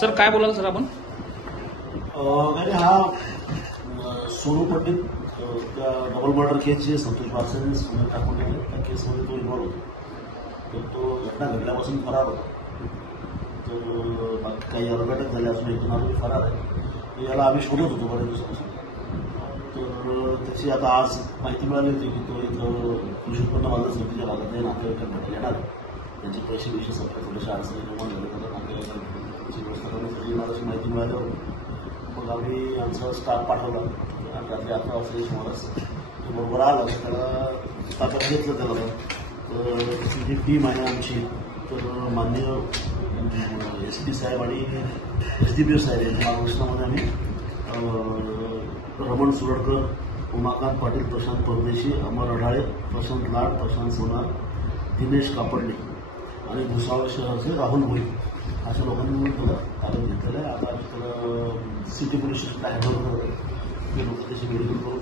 Sir काय बोलाल sir आपण? नाही हा सोनू पंडित त्या डबल मर्डर केसचे संतोष वारसाने सोनं टाकून त्या केसमध्ये तो इन्व्हॉल्व होतो. तर तो घटना घडल्यापासून फरार होता. तर बाकी काही अर्घटक झाले असून 1-2 आरोपी फरार आहे. याला आम्ही शोधत होतो बऱ्याच दिवसापासून. तर त्याची आता आज माहिती मिळाली होती की तो इथं कृषी उत्पन्न बाजार समितीच्या भागात नातेवाईकांना भेटायला येणार आहे. त्यांचे पैसे विषय सगळे थोडेसे अडचणी निर्माण झाले तर नातेवाईकांची व्यवस्था करण्यासाठी येणार अशी माहिती मिळाल्यावर मग आम्ही आमचा स्टाफ पाठवला आणि रात्री 11 वाजता सुमारास तो बरोबर आला. त्याला ताब्यात घेतलं त्याला. तर त्याची जी टीम आहे आमची तर माननीय SP साहेब आणि SDPO साहेब यांच्या मार्गदर्शनामध्ये आम्ही रमण सुरडकर, उमाकांत पाटील, प्रशांत परदेशी, अमर अढाळे, प्रशांत लाड, प्रशांत सोनार, दिनेश कापडणे आणि भुसावळ शहराचे राहुल भोई अशा लोकांनी मिळून त्याला ताब्यात घेतलेलं आहे. आता त्याला सिटी पोलीस स्टेशनला हँडओव्हर करत ते लोक त्याची मेडिकल करून